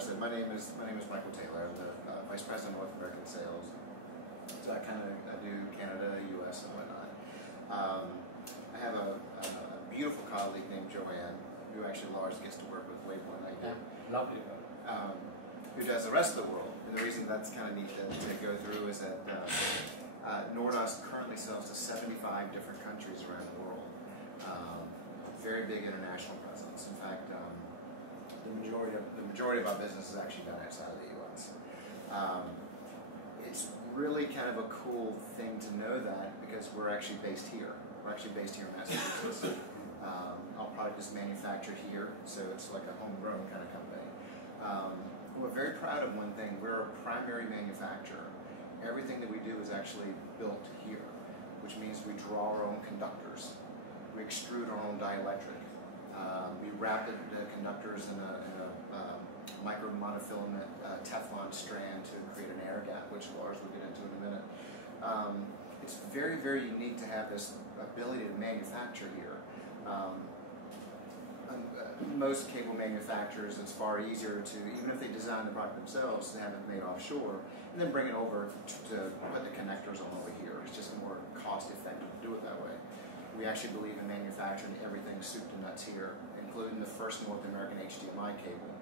Lars said, my name is Michael Taylor. I'm the Vice President of North American Sales. So I do Canada, U.S., and whatnot. I have a beautiful colleague named Joanne, who actually Lars gets to work with way more than I do. Yeah, lovely. Who does the rest of the world. And the reason that's kind of neat to go through is that Nordost currently sells to 75 different countries around the world. Very big international presence. In fact, the majority of our business is actually done outside of the U.S. It's really kind of a cool thing to know that because we're actually based here. We're actually based here in Massachusetts. Our product is manufactured here, so it's like a homegrown kind of company. We're very proud of one thing. We're a primary manufacturer. Everything that we do is actually built here, which means we draw our own conductors. We extrude our own dielectric. We wrap the conductors in a micro monofilament Teflon strand to create an air gap, which Lars will get into in a minute. It's very, very unique to have this ability to manufacture here. Most cable manufacturers, it's far easier to, even if they design the product themselves, to have it made offshore, and then bring it over to put the connectors on over here. It's just more cost effective to do it that way. We actually believe in manufacturing everything soup to nuts here, including the first North American HDMI cable,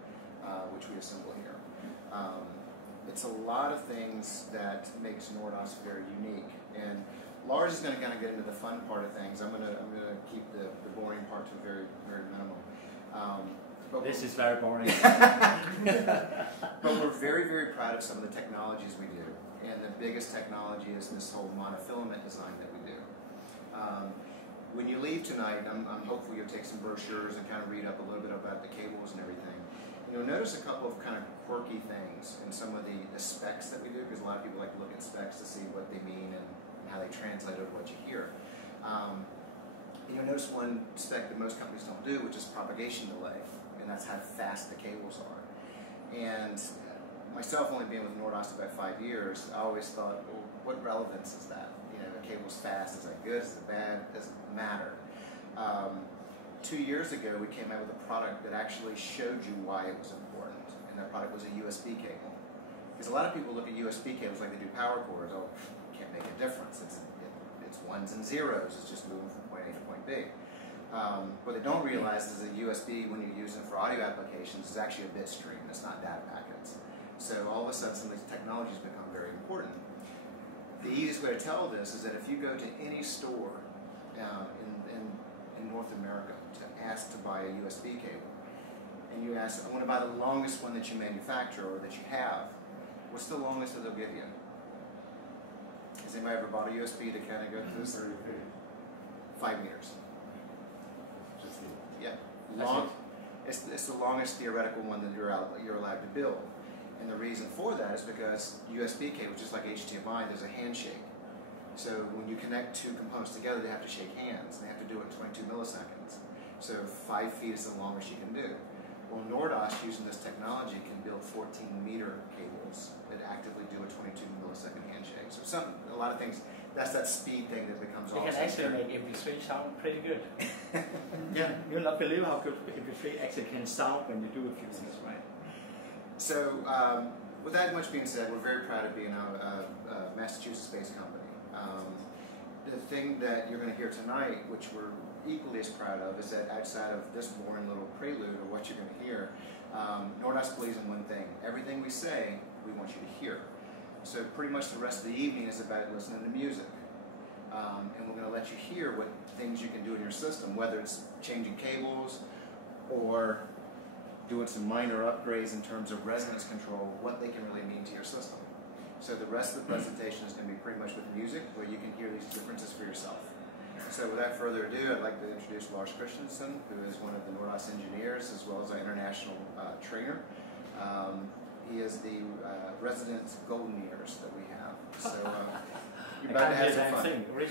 which we assemble here. It's a lot of things that makes Nordost very unique. And Lars is going to kind of get into the fun part of things. I'm going to keep the boring part to very, very minimal. But this is very boring. But we're very, very proud of some of the technologies we do. And the biggest technology is this whole monofilament design that we do. When you leave tonight, I'm hopeful you'll take some brochures and kind of read up a little bit about the cables and everything. And you'll notice a couple of kind of quirky things in some of the specs that we do, because a lot of people like to look at specs to see what they mean and how they translate over what you hear. You'll notice one spec that most companies don't do, which is propagation delay, and that's how fast the cables are. And myself, only being with Nordost about 5 years, I always thought, well, what relevance is that? You know, the cable's fast, is that good, is it bad, it doesn't matter. 2 years ago, we came out with a product that actually showed you why it was important, and that product was a USB cable. Because a lot of people look at USB cables like they do power cords. Oh, can't make a difference. It's ones and zeros. It's just moving from point A to point B. What they don't realize is that USB, when you use it for audio applications, is actually a bit stream. It's not data packets. So all of a sudden, some of these technologies become very important. The easiest way to tell this is that if you go to any store in North America to ask to buy a USB cable, and you ask, I want to buy the longest one that you manufacture or that you have, what's the longest that they'll give you? Has anybody ever bought a USB to kind of go through this? 5 meters. Yeah. Long. It's the longest theoretical one that you're allowed to build. And the reason for that is because USB cables, just like HDMI, there's a handshake. So when you connect two components together, they have to shake hands. They have to do it in 22 milliseconds. So 5 feet is the longest you can do. Well, Nordost, using this technology, can build 14-meter cables that actively do a 22 millisecond handshake. So a lot of things, that's that speed thing that becomes awesome. You can actually make MP3 sound pretty good. Yeah. You'll not believe how good MP3 actually can sound when you do a few things right. So, with that much being said, we're very proud of being a Massachusetts-based company. The thing that you're going to hear tonight, which we're equally as proud of, is that outside of this boring little prelude of what you're going to hear, Nordost believes in one thing. Everything we say, we want you to hear. So pretty much the rest of the evening is about listening to music. And we're going to let you hear what things you can do in your system, whether it's changing cables or doing some minor upgrades in terms of resonance control, what they can really mean to your system. So the rest of the presentation is going to be pretty much with music, where you can hear these differences for yourself. So without further ado, I'd like to introduce Lars Kristensen, who is one of the Nordost engineers, as well as our international trainer. He is the resident golden ears that we have. So you're about to have some fun. Really.